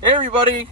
Hey everybody,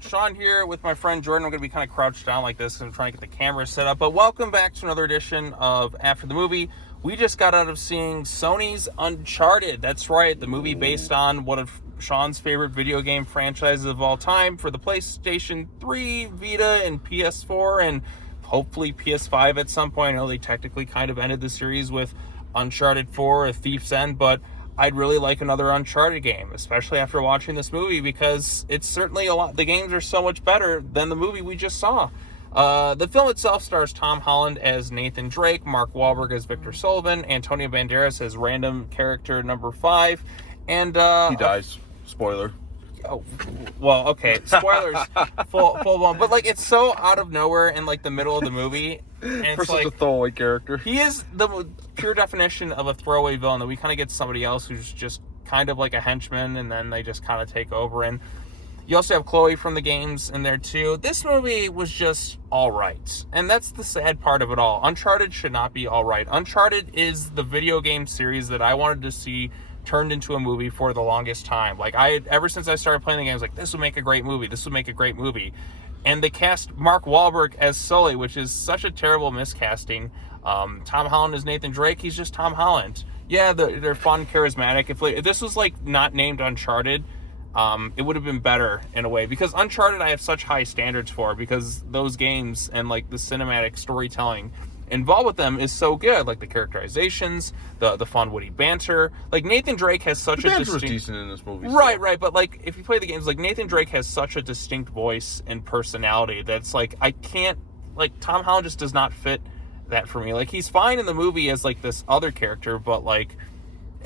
Sean here with my friend Jordan. We're going to be kind of crouched down like this because I'm trying to get the camera set up. But welcome back to another edition of After the Movie. We just got out of seeing Sony's Uncharted. That's right, the movie based on one of Sean's favorite video game franchises of all time for the PlayStation 3, Vita, and PS4, and hopefully PS5 at some point. I know they technically kind of ended the series with Uncharted 4, A Thief's End, but I'd really like another Uncharted game, especially after watching this movie, because it's certainly a lot. The games are so much better than the movie we just saw. The film itself stars Tom Holland as Nathan Drake, Mark Wahlberg as Victor Sullivan, Antonio Banderas as random character number 5, and he dies. Spoiler. Oh, well, okay. Spoilers, full blown. But like, it's so out of nowhere in like the middle of the movie, and it's For such a throwaway character. He is the pure definition of a throwaway villain. That we kind of get somebody else who's just kind of like a henchman, and then they just kind of take over. And you also have Chloe from the games in there too. This movie was just all right, and that's the sad part of it all. Uncharted should not be all right. Uncharted is the video game series that I wanted to see turned into a movie for the longest time. Like, ever since I started playing the games, like, this would make a great movie. This would make a great movie. And they cast Mark Wahlberg as Sully, which is such a terrible miscasting. Tom Holland is Nathan Drake. He's just Tom Holland. Yeah, they're fun, charismatic. If this was like not named Uncharted, it would have been better in a way, because Uncharted I have such high standards for, because those games and like the cinematic storytelling involved with them is so good. Like the characterizations, the fun witty banter. Like Nathan Drake has such the a banter was distinct... decent in this movie. Right. But like, if you play the games, like Nathan Drake has such a distinct voice and personality that's like, I can't, like, Tom Holland just does not fit that for me. Like, he's fine in the movie as like this other character, but like,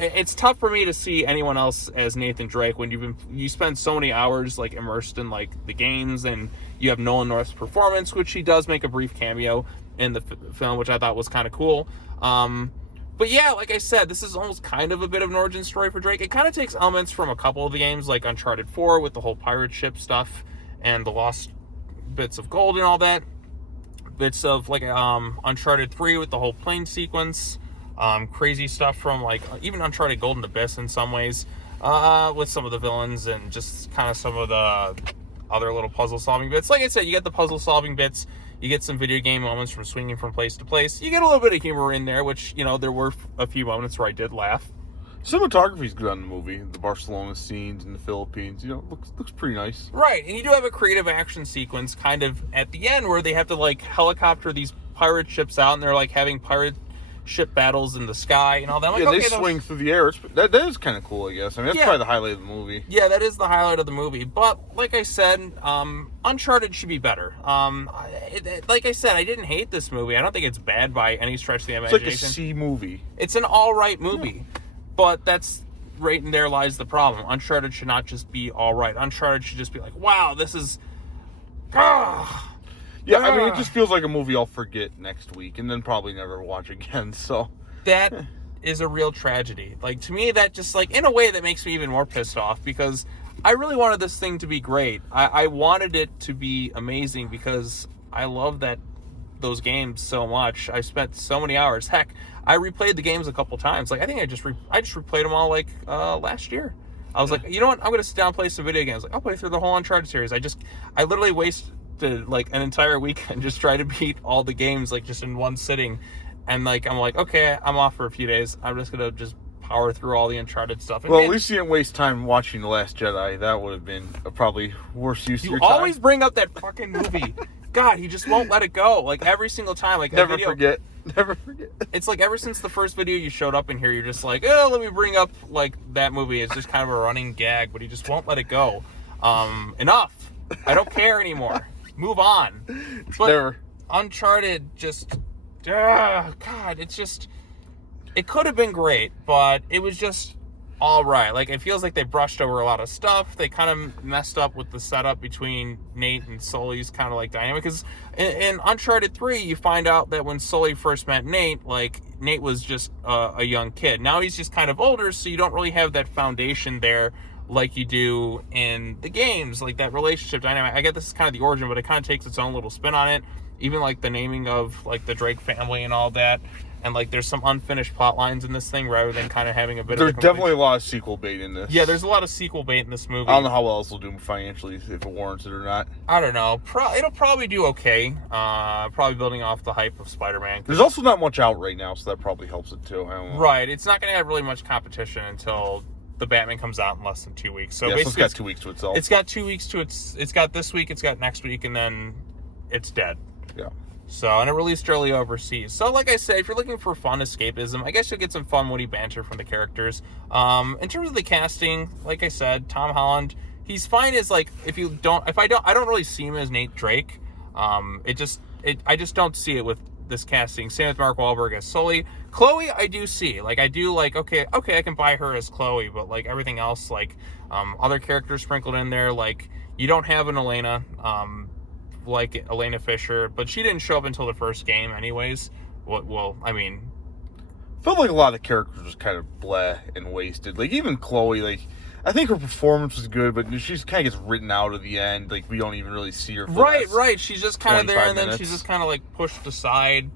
it's tough for me to see anyone else as Nathan Drake when you spend so many hours like immersed in like the games, and you have Nolan North's performance, which he does make a brief cameo in the film, which I thought was kind of cool. But yeah, like I said, this is almost kind of a bit of an origin story for Drake. It kind of takes elements from a couple of the games, like Uncharted 4 with the whole pirate ship stuff and the lost bits of gold and all that. Bits of like Uncharted 3 with the whole plane sequence. Crazy stuff from like even Uncharted Golden Abyss in some ways, with some of the villains and just kind of some of the other little puzzle solving bits. Like I said, you get the puzzle solving bits, you get some video game moments from swinging from place to place, you get a little bit of humor in there, which, you know, there were a few moments where I did laugh. Cinematography is good on the movie. The Barcelona scenes in the Philippines, you know, looks pretty nice. Right, and you do have a creative action sequence kind of at the end where they have to like helicopter these pirate ships out, and they're like having pirate ship battles in the sky and all that. Like, they swing through the air. That is kind of cool, I guess. I mean, that's probably the highlight of the movie. Yeah, that is the highlight of the movie. But like I said, Uncharted should be better. Like I said, I didn't hate this movie. I don't think it's bad by any stretch of the imagination. It's like a C movie. It's an all right movie, but that's right in there lies the problem. Uncharted should not just be all right. Uncharted should just be like, wow, this is. Yeah, I mean, it just feels like a movie I'll forget next week and then probably never watch again, so. That is a real tragedy. Like, to me, that just, like, in a way that makes me even more pissed off, because I really wanted this thing to be great. I wanted it to be amazing because I love those games so much. I spent so many hours. Heck, I replayed the games a couple times. Like, I think I just replayed them all, like, last year. I was like, you know what? I'm going to sit down and play some video games. Like, I'll play through the whole Uncharted series. I literally wasted like an entire weekend just try to beat all the games like just in one sitting, and like I'm like, okay, I'm off for a few days, I'm just gonna just power through all the Uncharted stuff. And well, at least you didn't waste time watching The Last Jedi. That would have been a probably worse use of your time. You always bring up that fucking movie. God, he just won't let it go. Like every single time, like never forget. It's like ever since the first video you showed up in here, you're just like, oh, let me bring up like that movie. It's just kind of a running gag, but he just won't let it go. Enough. I don't care anymore. Move on. But never. Uncharted just, God, it could have been great, but it was just all right. Like, it feels like they brushed over a lot of stuff. They kind of messed up with the setup between Nate and Sully's kind of like dynamic. Because in Uncharted 3, you find out that when Sully first met Nate, like, Nate was just a young kid. Now he's just kind of older, so you don't really have that foundation there like you do in the games, like that relationship dynamic. I get this is kind of the origin, but it kind of takes its own little spin on it. Even like the naming of like the Drake family and all that. and like there's some unfinished plot lines in this thing rather than kind of having a bit There's of a definitely a lot of sequel bait in this. Yeah, there's a lot of sequel bait in this movie. I don't know how well else will do financially, if it warrants it or not. I don't know. It'll probably do okay. Probably building off the hype of Spider-Man. There's also not much out right now, so that probably helps it too. I don't know. Right. It's not going to have really much competition until the Batman comes out in less than 2 weeks. So yeah, basically, it's got 2 weeks to itself. It's got 2 weeks to it's got this week, it's got next week, and then it's dead. Yeah. So, and it released early overseas. So, like I said, if you're looking for fun escapism, I guess you'll get some fun, witty banter from the characters. In terms of the casting, like I said, Tom Holland, he's fine as like I don't really see him as Nate Drake. I just don't see it with this casting. Same with Mark Wahlberg as Sully. Chloe, I do see. Like, I do like, okay, I can buy her as Chloe, but like everything else, like other characters sprinkled in there, like you don't have an Elena. Like Elena Fisher, but she didn't show up until the first game anyways. I mean... Felt like a lot of the characters was kind of bleh and wasted. Like, even Chloe, like, I think her performance was good, but she kind of gets written out at the end. Like, we don't even really see her for Right. She's just kind of there, and then she's just kind of, like, pushed aside.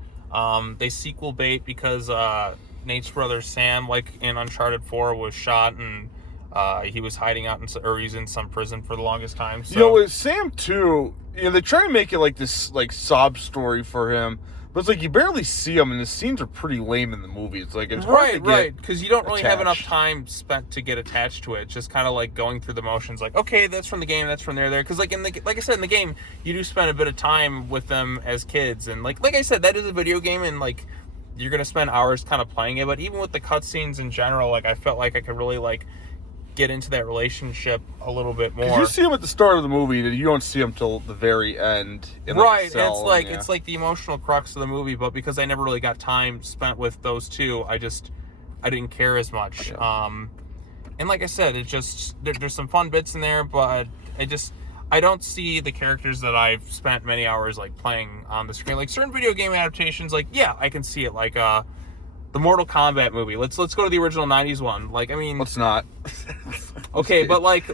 They sequel bait because Nate's brother Sam, like, in Uncharted 4, was shot, and he was hiding out he's in some prison for the longest time. So. You know, with Sam, too, they try to make it like this, like, sob story for him, but it's like you barely see him, and the scenes are pretty lame in the movie. It's like, it's hard to get because you don't really have enough attached. time spent to get attached to it. It's just kind of like going through the motions, like, okay, that's from the game, that's from there. Because, like, like I said, in the game, you do spend a bit of time with them as kids, and like I said, that is a video game, and like you're gonna spend hours kind of playing it. But even with the cutscenes in general, like I felt like I could really like get into that relationship a little bit more. Because you see him at the start of the movie, and you don't see him till the very end. Right, and it's like the emotional crux of the movie, but because I never really got time spent with those two, I didn't care as much. Yeah. And like I said, it just there's some fun bits in there, but I don't see the characters that I've spent many hours like playing on the screen. Like certain video game adaptations, like yeah, I can see it. Like the Mortal Kombat movie. Let's go to the original 90s one. Like, I mean... Let's not. Okay, but, like,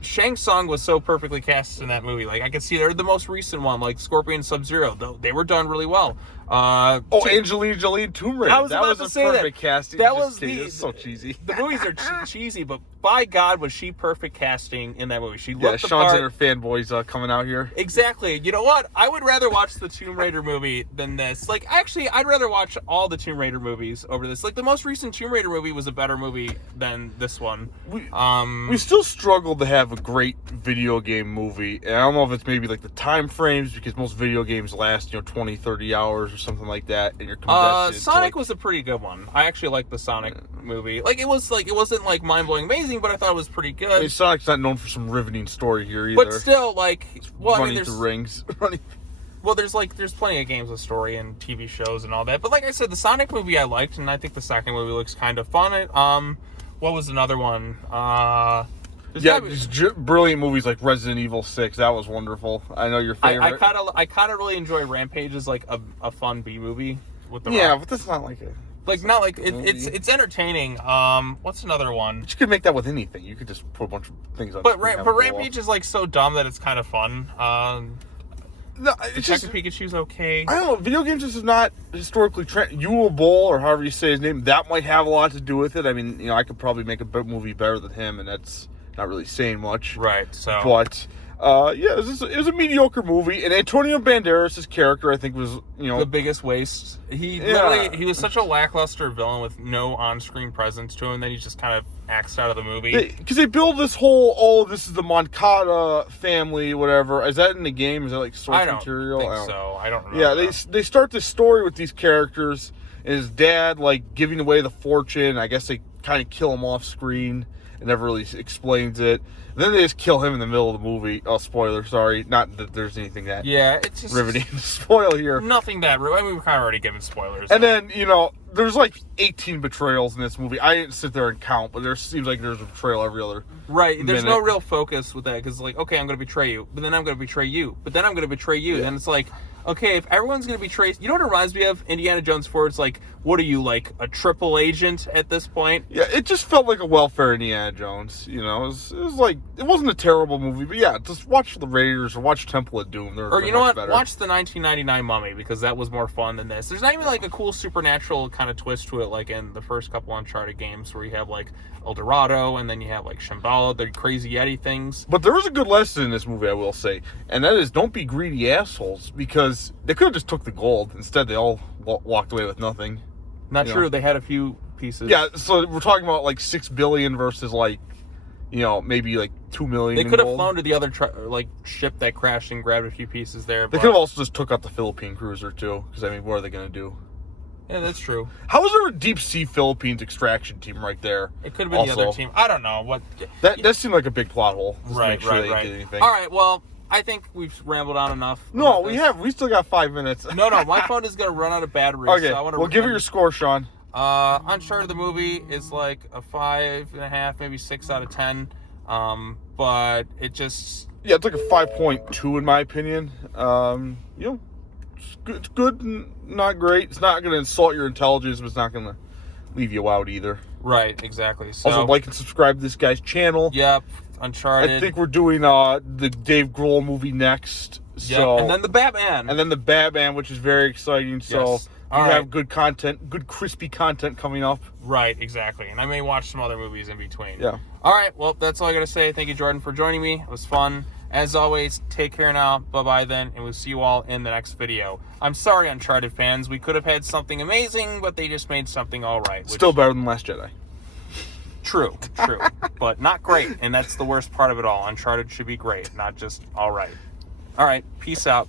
Shang Tsung was so perfectly cast in that movie. Like, I could see they're the most recent one, like Scorpion Sub-Zero. They were done really well. Angelina Jolie Tomb Raider. I was about to say perfect casting. That was it's so cheesy. The movies are cheesy, but by God, was she perfect casting in that movie. She looked the Sean's part. and her fanboys coming out here. Exactly. You know what? I would rather watch the Tomb Raider movie than this. Like, actually, I'd rather watch all the Tomb Raider movies over this. Like, the most recent Tomb Raider movie was a better movie than this one. We still struggle to have a great video game movie. And I don't know if it's maybe like the time frames, because most video games last, 20, 30 hours or something like that. And you're Sonic was a pretty good one. I actually liked the Sonic movie. Like, it wasn't like mind-blowing amazing, but I thought it was pretty good. I mean, Sonic's not known for some riveting story here either. But still, like, running through rings. Well, there's plenty of games with story and TV shows and all that. But like I said, the Sonic movie I liked, and I think the second movie looks kind of fun. What was another one? These brilliant movies like Resident Evil 6. That was wonderful. I know your favorite. I kind of really enjoy Rampage as like a fun B movie with the Rock. Rock. But that's not like a it's entertaining. What's another one? But you could make that with anything. You could just put a bunch of things on. But Rampage is like so dumb that it's kind of fun. No, it's just Pikachu's okay. I don't know. Video games just is not historically Yule Boll, or however you say his name. That might have a lot to do with it. I mean, I could probably make a movie better than him, and that's not really saying much. Right. So, but it was a mediocre movie, and Antonio Banderas' character, I think, was the biggest waste. He was such a lackluster villain with no on-screen presence to him. Then he just kind of axed out of the movie because they build this whole this is the Moncada family, whatever. Is that in the game? Is that like source material? I don't remember. Yeah, they start this story with these characters, and his dad like giving away the fortune. I guess they kind of kill him off screen. It never really explains it. And then they just kill him in the middle of the movie. Oh, spoiler, sorry. Not that there's anything that it's just riveting to spoil here. Nothing that... I mean, we've kind of already given spoilers. And then, there's like 18 betrayals in this movie. I didn't sit there and count, but there seems like there's a betrayal every other Right, there's no minute. real focus with that, because like, okay, I'm going to betray you, but then I'm going to betray you, but then I'm going to betray you. Yeah. And it's like, okay, if everyone's going to betray... You know what it reminds me of? Indiana Jones 4, it's like, what are you, like, a triple agent at this point? Yeah, it just felt like a welfare Indiana Jones. You know, it was like, it wasn't a terrible movie, but yeah, just watch The Raiders or watch Temple of Doom. Or you know what? Better. Watch the 1999 Mummy, because that was more fun than this. There's not even like a cool supernatural kind of twist to it, like in the first couple Uncharted games, where you have like El Dorado, and then you have like Shambhala, the crazy Yeti things. But there was a good lesson in this movie, I will say, and that is don't be greedy assholes, because they could have just took the gold. Instead, they all walked away with nothing. Not true. They had a few pieces. Yeah, so we're talking about like 6 billion versus like, you know, maybe like 2 million. They could have flown to the other ship that crashed and grabbed a few pieces there. They could have also just took out the Philippine cruiser too, because I mean, what are they going to do? Yeah, that's true. How is there a deep sea Philippines extraction team right there? It could have been the other team. I don't know what. That seemed like a big plot hole. Just to Right, make sure right, they right. didn't get anything. All right, well, I think we've rambled on enough. No, we have. We still got 5 minutes. No, my phone is going to run out of battery. Okay, So I want to. well, give it your score, Sean. Uncharted the movie is like a 5.5, maybe 6 out of 10. But it just... Yeah, it's like a 5.2 in my opinion. You know, it's good, not great. It's not going to insult your intelligence, but it's not going to leave you out either. Right, exactly. So, Also, like and subscribe to this guy's channel. Yep, Uncharted. I think we're doing the Dave Grohl movie next. Yep. So, And then the Batman. And then the Batman, which is very exciting. So Yes. we All have right. good content, good crispy content coming up. Right, exactly. And I may watch some other movies in between. Yeah. All right, well, that's all I got to say. Thank you, Jordan, for joining me. It was fun. As always, take care now. Bye-bye then, and we'll see you all in the next video. I'm sorry, Uncharted fans. We could have had something amazing, but they just made something all right. Still better than Last Jedi. True, but not great, and that's the worst part of it all. Uncharted should be great, not just all right. All right, peace out.